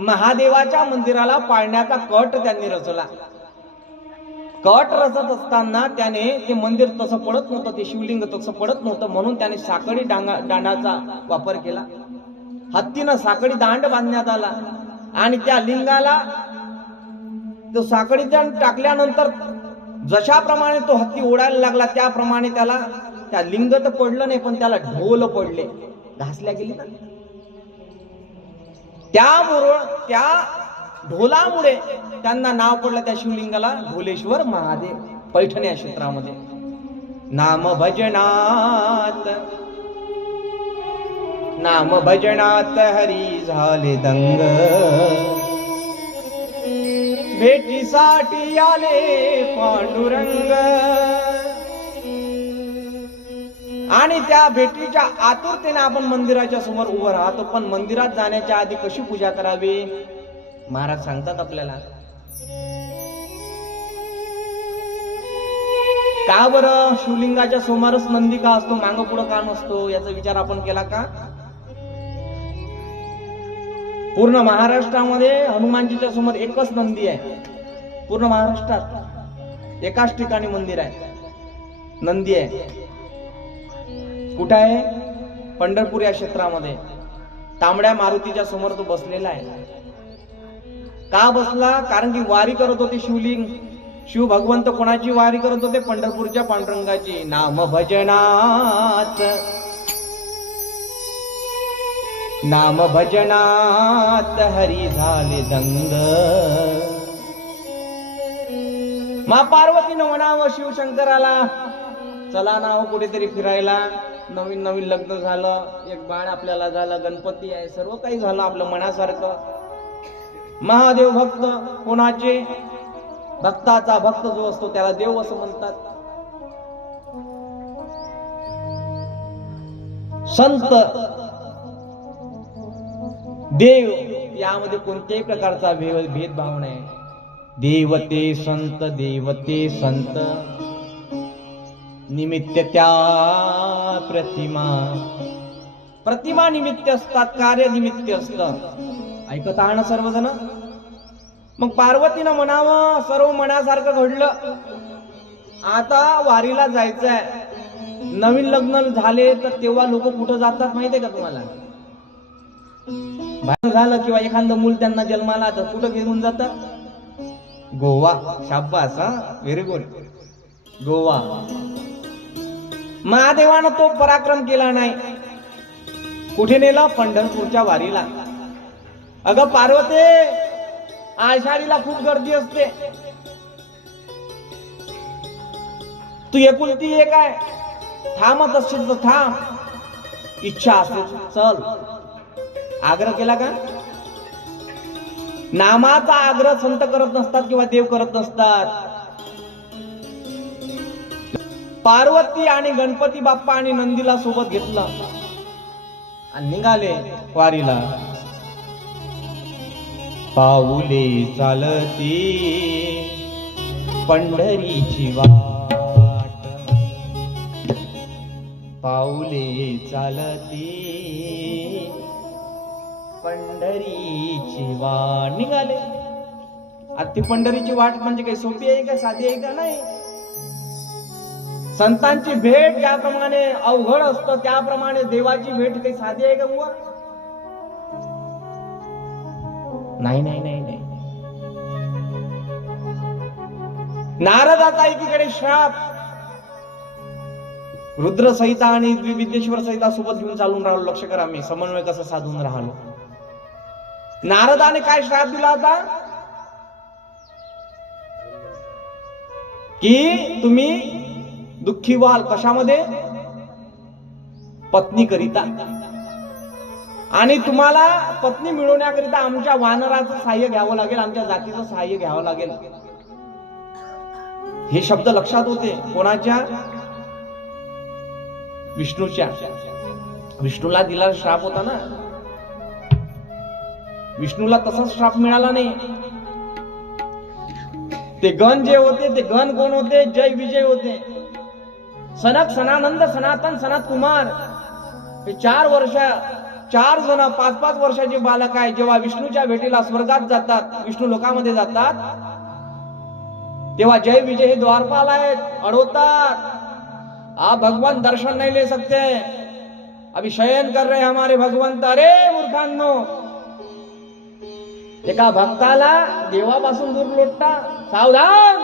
महादेवाच्या मंदिराला पाळण्याचा कट त्यांनी रचला. कट रचत असताना त्याने ते मंदिर तसं पडत नव्हतं, ते शिवलिंग तसं पडत नव्हतं, म्हणून त्याने साखळी दांडाचा वापर केला. हत्तीनं साखळी दांड बांधण्यात आला आणि त्या लिंगाला तो साखळी टाकल्यानंतर जशाप्रमाणे तो हत्ती ओढायला लागला त्याप्रमाणे त्याला त्या लिंग तर पडलं नाही, पण त्याला ढोल पडले, घासल्या गेली ना. त्या ढोलामुळे त्यांना नाव पडलं त्या शिवलिंगाला ढोलेश्वर महादेव. पैठण या क्षेत्रामध्ये नाम भजनात हरी झाले दंग, भेटीसाठी आले पांडुरंग. आणि त्या भेटीच्या आतुरतेने आपण मंदिराच्या समोर उभं राहतो. पण मंदिरात जाण्याच्या आधी कशी पूजा करावी महाराज सांगतात आपल्याला. का बरं शिवलिंगाच्या समोरच नंदी का असतो, मागं पुढं का नसतो, याचा विचार आपण केला का? पूर्ण महाराष्ट्रामध्ये हनुमानजीच्या समोर एकच नंदी आहे. पूर्ण महाराष्ट्रात एकाच ठिकाणी मंदिर आहे, नंदी आहे. कुठं आहे? पंढरपूर या क्षेत्रामध्ये तांबड्या मारुतीच्या समोर तो बसलेला आहे. का बसला? कारण की वारी करत होते शिवलिंग. शिव भगवंत कोणाची वारी करत होते? पंढरपूरच्या पांडुरंगाची. नाम भजनात हरी झाले दंग. मा पार्वतीनं म्हणावं शिवशंकराला, चला ना हो कुठेतरी फिरायला. नवीन नवीन लग्न झालं, एक बाळ आपल्याला झालं, गणपती आहे, सर्व काही झालं आपलं मनासारखं. महादेव भक्त कोणाचे? भक्ताचा भक्त जो असतो त्याला देव असं म्हणतात. संत देव यामध्ये कोणत्याही प्रकारचा भेदभाव नाही. देवते संत निमित्त त्या प्रतिमा निमित्त असतात, कार्य निमित्त असतं. ऐकत आहात ना सर्वजण? मग पार्वतीनं म्हणावं सर्व मनासारखं घडलं, आता वारीला जायचंय. नवीन लग्न झाले तर तेव्हा लोक कुठं जातात माहितीये का तुम्हाला? बाहेर झालं किंवा एखादं मूल त्यांना जन्माला तर कुठं घेऊन जातात? गोवा. शाबास, हा, व्हेरी गुड, गोवा. महादेवानं तो पराक्रम केला नाही. कुठे नेला? पंढरपूरच्या वारीला. अगं पार्वते, आषाढीला खूप गर्दी असते, तू एकुलती एक आहे, थांबत असशील तर थांब, इच्छा असते चल. आग्रह केला का? नामाचा आग्रह संत करत नसतात किंवा देव करत नसतात. पार्वती आणि गणपती बाप्पा आणि नंदीला सोबत घेतलं आणि निघाले वारीला. पाऊले चालती पंढरीची वाट, पाऊले चालती पंढरीची वाट. निघाले. आता ती पंढरीची वाट म्हणजे काही सोपी आहे का, साधी आहे का? नाही. संतांची भेट ज्याप्रमाणे अवघड असतं त्याप्रमाणे देवाची भेट काही साधी आहे का बुवा? नाही नाही नाही नाही. नारदाचा एकीकडे श्राप, रुद्र संहिता आणि विद्येश्वर संहिता सोबत घेऊन चालून राहिलो. लक्ष करा, मी समन्वय कसं साधून राहिलो. नारदाने काय श्राप दिला होता? की तुम्ही दुःखी व्हाल. कशामध्ये? पत्नी करिता. आणि तुम्हाला पत्नी मिळवण्याकरिता आमच्या वानराचं सहाय्य घ्यावं लागेल, आमच्या जातीचं सहाय्य घ्यावं लागेल. हे शब्द लक्षात होते. कोणाच्या? विष्णूच्या. विष्णूला दिला श्राप होता ना. विष्णूला तसाच श्राप मिळाला नाही. ते गण जे होते ते गण कोण होते? जय विजय होते. सनक, सनानंद, सनातन, सनत कुमार हे 4 वर्ष 4 जण 5-5 वर्षाचे बालक आहे, जेव्हा विष्णूच्या भेटीला स्वर्गात जातात, विष्णू लोकामध्ये जातात, तेव्हा जय विजय हे द्वारपाल आहेत, अडवतात, आप भगवान दर्शन नहीं ले सकते, अभी शयन कर रहे हमारे भगवंत. अरे मूर्खांनो, एका भक्ताला देवापासून दूर लोटता, सावधान.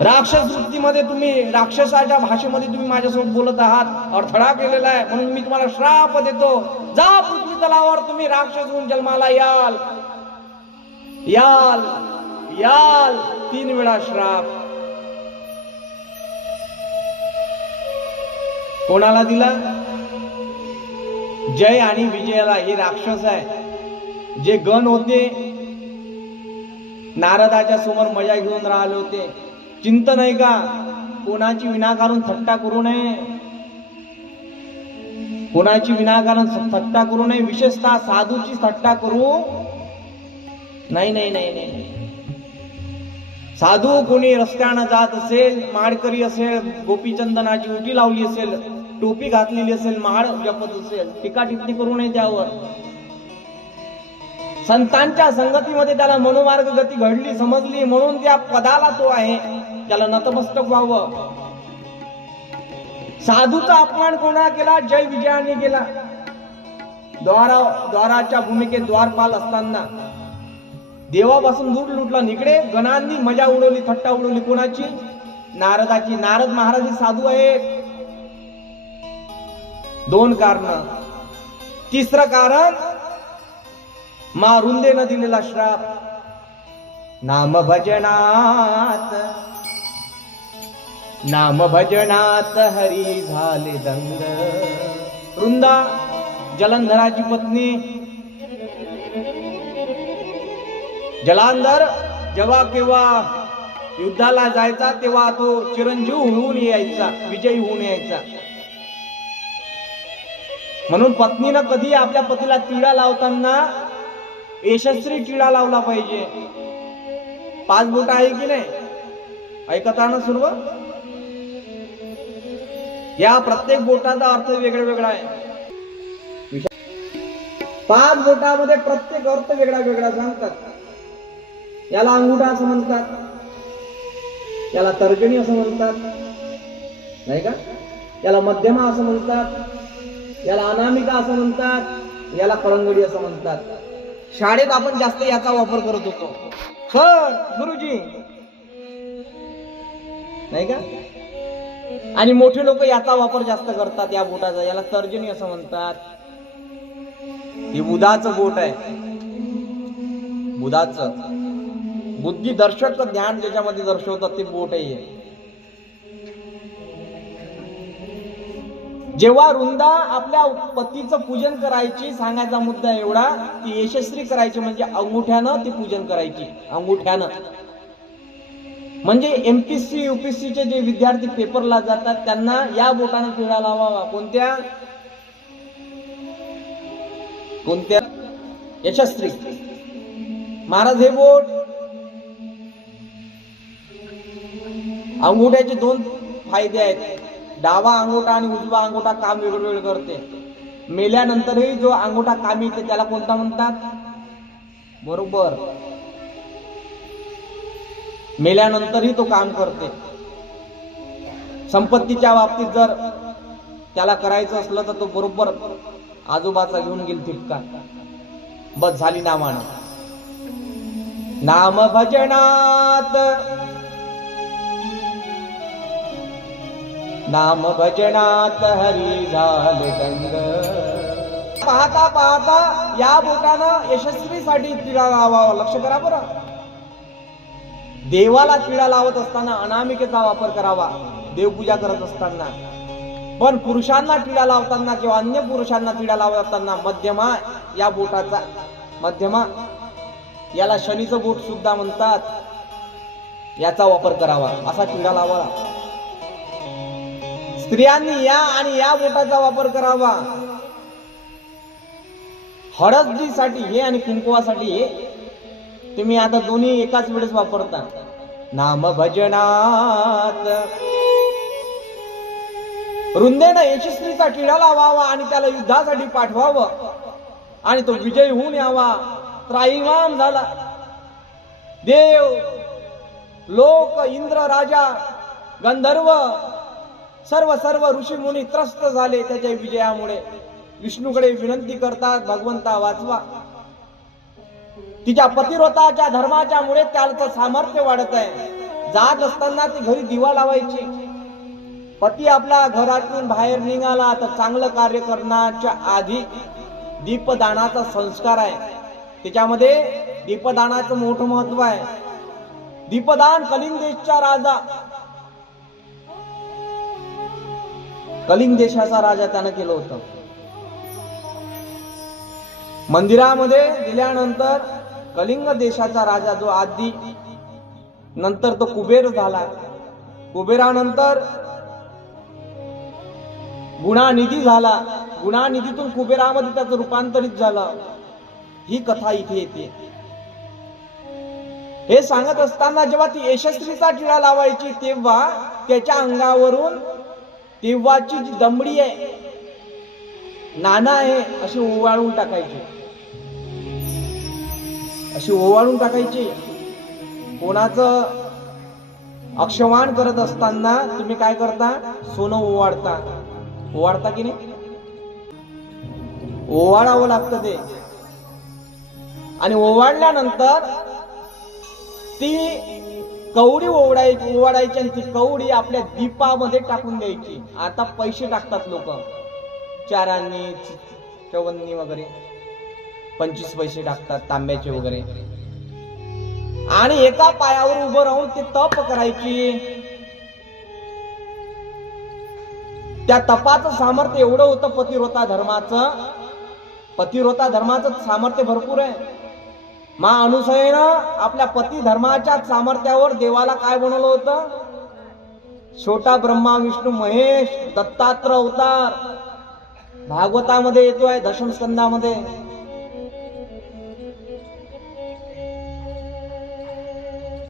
राक्षस वृत्तीमध्ये तुम्ही, राक्षसाच्या भाषेमध्ये तुम्ही माझ्यासोबत बोलत आहात, अडथळा केलेला आहे, म्हणून मी तुम्हाला श्राप देतो. जा पृथ्वी तलावर तुम्ही राक्षस होऊन जन्माला याल, याल, याल. 3 वेळा श्राप. कोणाला दिला? जय आणि विजयाला. हे राक्षस आहे. जे गण होते नारदाच्या समोर मजा घेऊन राहिले होते, चिंता नाही का? कोणाची विनाकारण थट्टा करू नये, कोणाची विनाकारण थट्टा करू नये, विशेषतः साधूची थट्टा करू नाही नाही नाही नाही. साधू कोणी रस्त्यानं जात असेल, माळकरी असेल, गोपीचंदनाची उटी लावली असेल, टोपी घातलेली असेल, माळ जपत असेल, टीका टिप्पणी करू नये त्यावर. संतांच्या संगतीमध्ये त्याला मनोमार्ग गती घडली, समजली, म्हणून त्या पदाला तो आहे, त्याला नतमस्तक व्हावं. साधूचा अपमान कोणा केला? जय विजयाने केला. द्वाराच्या भूमिकेत द्वारपाल असताना देवापासून दूर लुटला. इकडे गणांनी मजा उडवली, थट्टा उडवली. कोणाची? नारदाची. नारद महाराज हे साधू आहेत. 2 कारण. तिसरं कारण, मा रुंदेनं दिलेला श्राप. नाम भजनात, नाम भजनात हरी झाले दंग. रुंदा जलंधराची पत्नी. जलांधर जेव्हा केव्हा युद्धाला जायचा तेव्हा तो चिरंजीव होऊन यायचा, विजयी होऊन यायचा. म्हणून पत्नीनं कधी आपल्या पतीला टिळा लावताना यशस्वी टिळा लावला पाहिजे. 5 बोट आहे की नाही? ऐकता ना सर्व? या प्रत्येक बोटाचा अर्थ वेगळा वेगळा आहे. 5 बोटामध्ये प्रत्येक अर्थ वेगळा वेगळा सांगतात. याला अंगुठा असं म्हणतात, याला तर्जनी असं म्हणतात, नाही का? याला मध्यमा असं म्हणतात, याला अनामिका असं म्हणतात, याला कळंगडी असं म्हणतात. शाळेत आपण जास्त याचा वापर करत होतो. सर, गुरुजी, नाही का? आणि मोठे लोक याचा वापर जास्त करतात, या बोटाचा. याला तर्जनी असं म्हणतात. हे बुधाचं बोट आहे, बुधाचं. बुद्धी दर्शक ज्ञान ज्याच्यामध्ये दर्शवतात ते बोट आहे. जेव्हा रुंदा आपल्या पतीचं पूजन करायची, सांगायचा मुद्दा एवढा, ती यशस्वी करायची म्हणजे अंगुठ्यानं ती पूजन करायची. अंगुठ्यानं म्हणजे एमपीसी यूपीसीचे जे विद्यार्थी पेपरला जातात त्यांना या बोटाने टिळा लावावा. कोणत्या? कोणत्या? यशस्वी. महाराज हे बोट, अंगुठ्याचे 2 फायदे आहेत. डावा अंगोठा आणि उजवा अंगोठा काम वेगवेगळे करते. मेल्यानंतरही जो अंगोठा कामी येते त्याला कोणता म्हणतात? बरोबर, मेल्यानंतरही तो काम करते. संपत्तीच्या बाबतीत जर त्याला करायचं असलं तर तो बरोबर आजोबाचा घेऊन गेल ठिपका. बस झाली नामानं. नाम भजनात, नाम भजनात हरी झाले दंग. पाहता पाहता या बोटानं यशस्वीसाठी टिळा लावावा. लक्ष करा बरं. देवाला टिळा लावत असताना अनामिकेचा वापर करावा, देवपूजा करत असताना. पण पुरुषांना टिळा लावताना किंवा अन्य पुरुषांना टिळा लावत असताना मध्यमा, या बोटाचा मध्यमा, याला शनीचं बोट सुद्धा म्हणतात, याचा वापर करावा. असा टिळा लावावा. स्त्रियांनी या आणि या बोटाचा वापर करावा. हळदीसाठी हे आणि कुंकुवासाठी हे. तुम्ही आता दोन्ही एकाच वेळेस वापरता. नाम भजनात रुंदेनं यशस्वीचा टिळा लावावा आणि त्याला युद्धासाठी पाठवावं आणि तो विजयी होऊन यावा. त्राईमाम झाला. देव, लोक, इंद्र, राजा, गंधर्व सर्व ऋषी मुनी त्रस्त झाले त्याच्या विजयामुळे. विष्णूकडे विनंती करतात, भगवंता वाचवा. तिच्या पतिव्रताच्या धर्माच्या मुळे त्याचं सामर्थ्य वाढत आहे. जात असताना ती घरी दिवा लावायची. पती आपला घरातून बाहेर निघाला तर चांगलं कार्य करण्याच्या आधी दीपदानाचा संस्कार आहे. त्याच्यामध्ये दीपदानाचं मोठं महत्व आहे. दीपदान कलिंग देशचा राजा, कलिंग देशाचा राजा त्यानं केलं होतं. मंदिरामध्ये दिल्यानंतर कलिंग देशाचा राजा जो आधी, नंतर तो कुबेर झाला. कुबेरानंतर गुणानिधी झाला. गुणानिधीतून कुबेरामध्ये त्याचं रूपांतरित झालं. ही कथा इथे येते. हे सांगत असताना जेव्हा ती यशस्वीचा टिळा लावायची तेव्हा त्याच्या अंगावरून तेव्हाची जी दमडी आहे, नाना आहे, अशी ओवाळून टाकायची. अशी ओवाळून टाकायची. कोणाचं अक्षमान करत असताना तुम्ही काय करता? सोनं ओवाळता. ओवाळता की नाही? ओवाळावं लागतं ते. आणि ओवाळल्यानंतर ती कवडी ओवाळायची आणि ती कवडी आपल्या दीपामध्ये टाकून द्यायची. आता पैसे टाकतात लोक, चारांनी, चवन्नी वगैरे 25 पैसे टाकतात, तांब्याचे वगैरे. आणि एका पायावर उभं राहून ते तप करायची. त्या तपाचं सामर्थ्य एवढं होतं पतिव्रता धर्माचं. पतिव्रता धर्माचं सामर्थ्य भरपूर आहे. मा अनुसयेनं आपल्या पती धर्माच्या सामर्थ्यावर देवाला काय बनवलं होतं? छोटा ब्रह्मा, विष्णू, महेश, दत्तात्रय अवतार भागवतामध्ये येतोय, दशम स्कंदामध्ये.